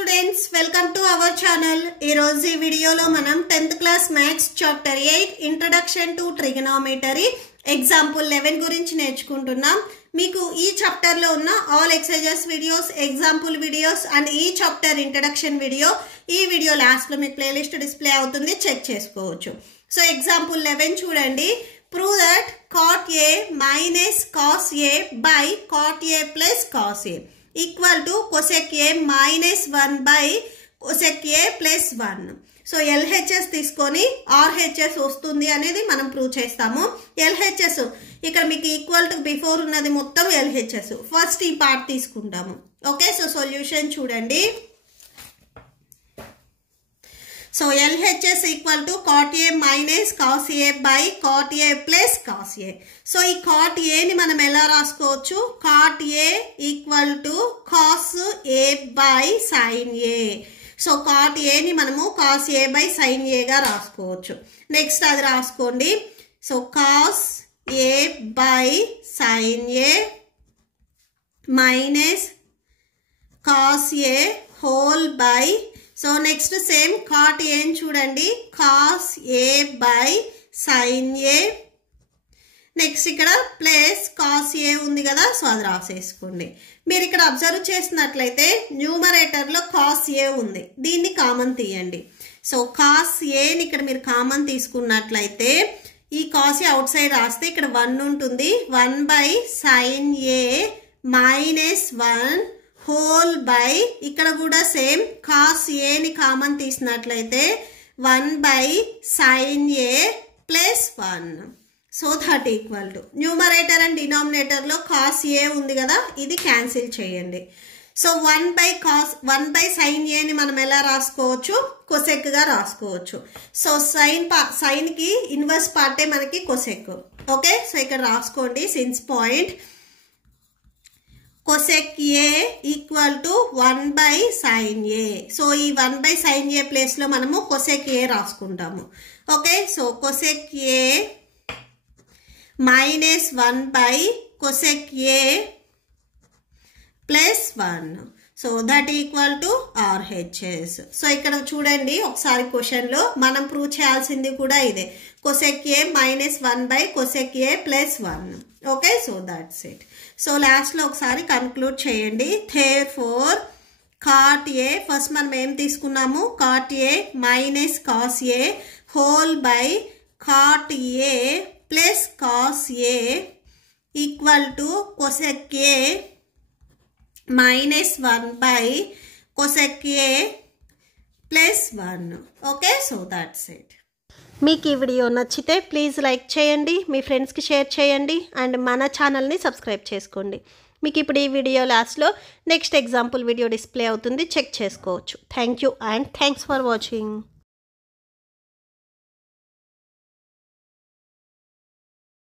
students, welcome to our channel. ఈ రోజు ఈ వీడియోలో మనం 10th class maths chapter 8 introduction to trigonometry example 11 గురించి నేర్చుకుంటున్నాం. మీకు ఈ చాప్టర్ లో ఉన్న all exercises videos, example videos and ఈ చాప్టర్ ఇంట్రడక్షన్ వీడియో ఈ వీడియో లాస్ట్ లో మీకు ప్లేలిస్ట్ డిస్ప్లే అవుతుంది, చెక్ చేసుకోవచ్చు. సో ఎగ్జాంపుల్ 11 చూడండి. Prove that cot A minus cos A by cot A plus cos A equal to cosec A minus 1 by cosec A plus 1. So LHS తీసుకొని RHS వస్తుంది అనేది మనం prove చేస్తాము. LHS ఇక్కడ మీకు ఈక్వల్ టు బిఫోర్ ఉన్నది మొత్తం LHS. ఫస్ట్ ఈ పార్ట్ తీసుకుంటాము. ఓకే, సో సొల్యూషన్ చూడండి. So LHS equal to cot A minus cos A by cot A plus cos A. So ఈ cot A ని మనం ఎలా రాసుకోవచ్చు? cot A equal to cos A by sin A. So cot A ని మనము cos A by sin A గా రాసుకోవచ్చు. Next అది రాసుకోండి. So cos A by sin A minus cos A whole by, so next same cot A ని చూడండి, cos A by sin A. Next ఇక్కడ plus cos A ఉంది కదా, so అది రాసేసుకోండి. మీరు ఇక్కడ అబ్జర్వ్ చేసినట్లయితే న్యూమరేటర్లో cos A ఉంది, దీన్ని కామన్ తీయండి. సో cos A ని ఇక్కడ మీరు కామన్ తీసుకున్నట్లయితే ఈ cos A అవుట్ సైడ్ రాస్తే ఇక్కడ 1 ఉంటుంది. 1 by sin A minus 1 whole by, ఇక్కడ కూడా సేమ్ cos A ని కామన్ తీసినట్లయితే 1 by sin A plus 1. So that equal to numerator and డినామినేటర్లో cos A ఉంది కదా, ఇది క్యాన్సిల్ చేయండి. సో 1 బై sin A ని మనం ఎలా రాసుకోవచ్చు? కొసెక్గా రాసుకోవచ్చు. సో సైన్కి ఇన్వర్స్ పార్టే మనకి కొసెక్. ఓకే, సో ఇక్కడ రాసుకోండి since point. cosec A equal to 1 by sin A. So ఈ 1 బై sin A ప్లేస్ లో మనము cosec A రాసుకుంటాము. Okay, so cosec A minus 1 by cosec A plus 1. So that equal to RHS. So ఇక్కడ చూడండి ఒకసారి క్వశ్చన్లో మనం prove చేయాల్సింది కూడా ఇదే, cosec A minus 1 by cosec A plus 1. Okay, so that's it. So లాస్ట్లో ఒకసారి కన్క్లూడ్ చేయండి. therefore cot A, ఫస్ట్ మనం ఏం తీసుకున్నాము? cot A minus cos A whole by cot A plus cos A equal to cosec A minus 1 by cosec A plus 1. Okay, so that's it. మీకు ఈ video నచ్చితే please like చేయండి, మీ ఫ్రెండ్స్కి share చేయండి and మన ఛానల్ని సబ్స్క్రైబ్ చేసుకోండి. మీకు ఇప్పుడు ఈ వీడియో లాస్ట్లో నెక్స్ట్ ఎగ్జాంపుల్ వీడియో డిస్ప్లే అవుతుంది, చెక్ చేసుకోవచ్చు. Thank you and thanks for watching.